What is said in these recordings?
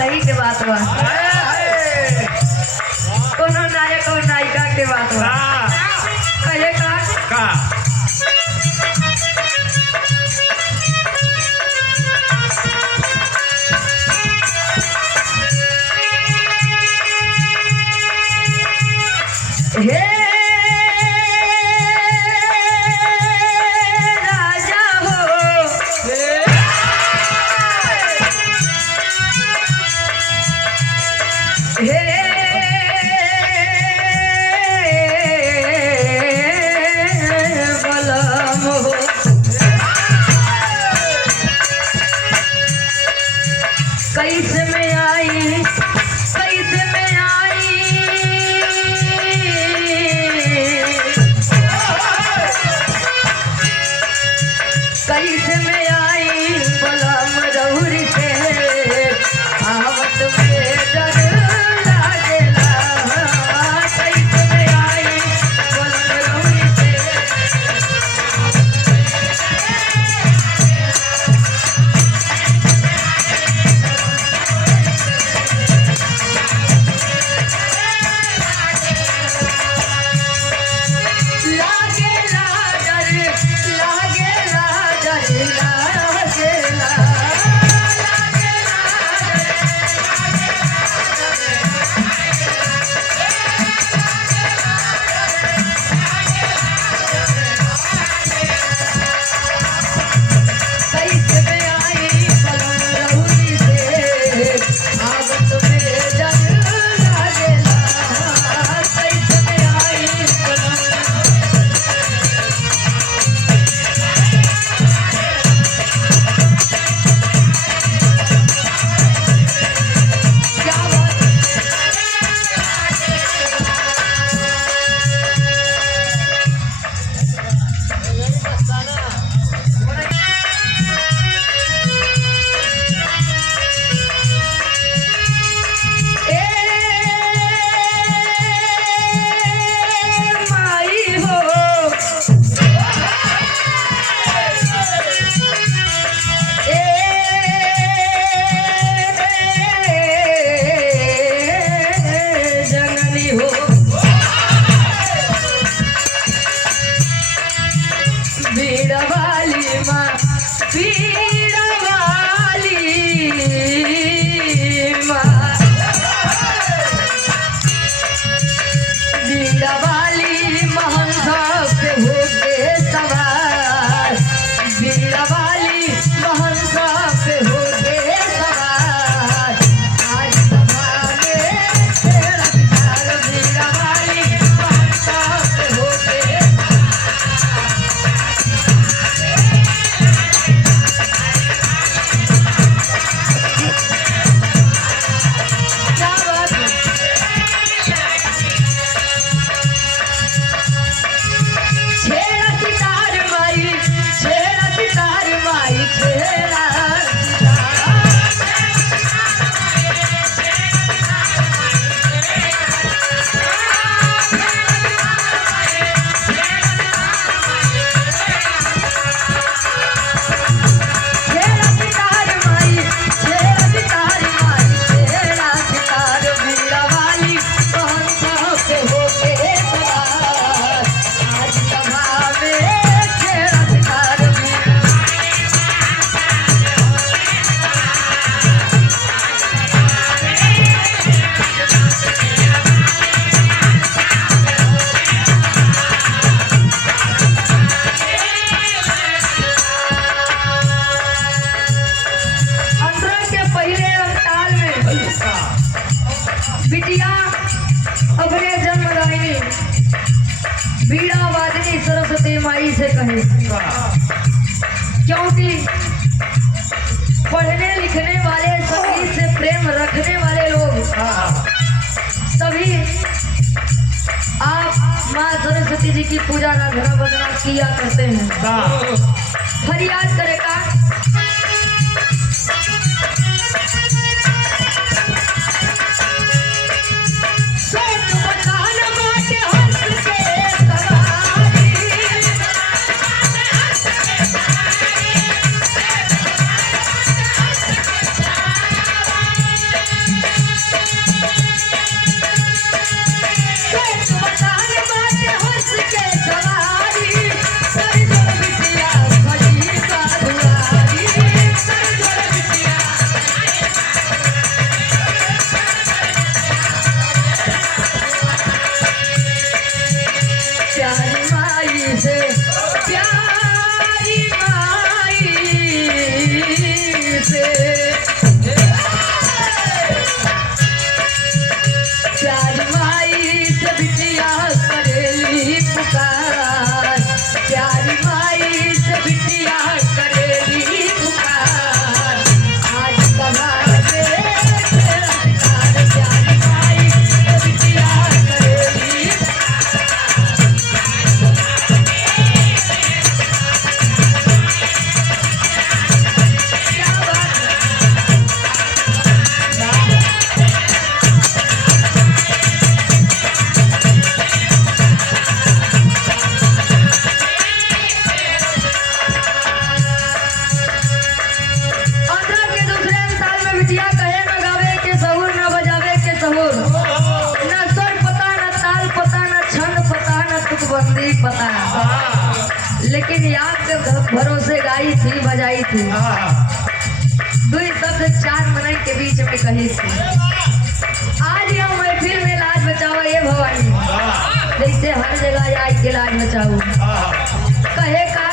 सही के बात बा। कोनो नायक और नायिका के बात बा। कहे का हे राजा हो हे बलम हो कैसे में आई कैसे में आई कैसे में आई बलम रहुरी से आवत में डर लागेला कैसे में आई बलम रहुरी से लागेला डर लागेला डर लागेला कैसे में आई बलम रहुरी से आवत में डर लागेला कैसे में आई बलम क्या बात ए माई हो जननी हो बीड़ा वाली माँ बीड़ा वाली माँ बीड़ा वाली महंसा पे हो के सवार बीड़ा वाली महंसा पे हो के सवार आज सभा में तेरा प्यार बीड़ा वाली महंसा पे हो के क्या बात है? छेड़ा सितार माई छेड़ा सितार माई छेड़ा छेड़ा सितार माई छेड़ा सितार माई छेड़ा सितार बीड़ा वाली महंसा पे हो के सवार आज सभा में छेड़ा सितार बीड़ा अंतरा के पहले अंताल में बिटिया अपने जन्मदायिनी बीड़ा वादिनी सरस्वती माई से कहे क्योंकि पढ़ने लिखने वाले संगीत से प्रेम रखने वाले लोग सभी आप माँ सरस्वती जी की पूजा आराधना वंदना किया करते हैं। फरियाद करेगा नहीं पता है, लेकिन याद के भरोसे गाई थी, बजाई थी। दुई शब्द चार मनाई के बीच में कही थी। आज हम महफिल में लाज बचाओ ये भवानी, जैसे हर जगह आई के लाज बचाओ। कहे का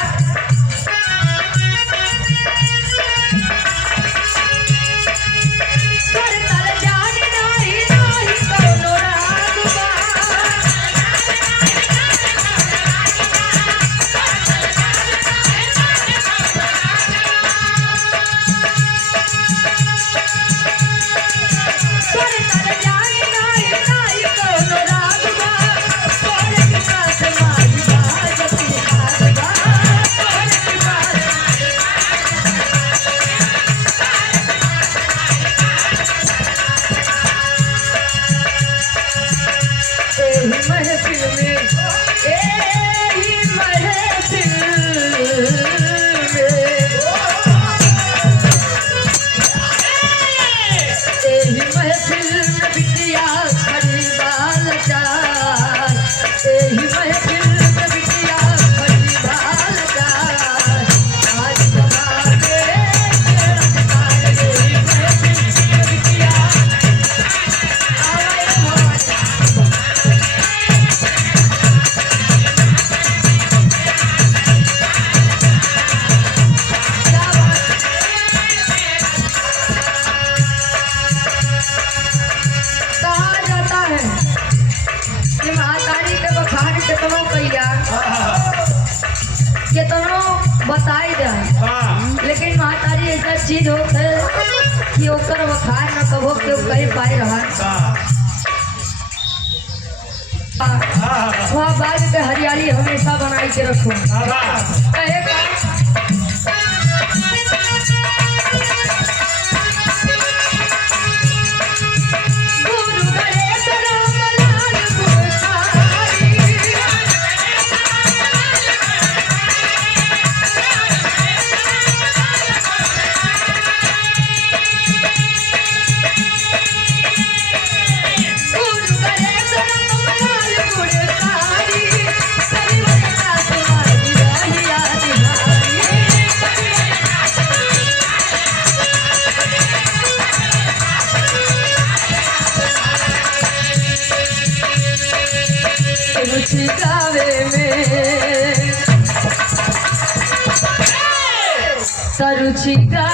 बताई जाए, लेकिन महतारी ऐसा चीज होता है कि ओकर वखार न कहो क्यों कहीं पाए रहा। वहाँ बाग के हरियाली हमेशा बनाई के रखो। कहे का सरुचि का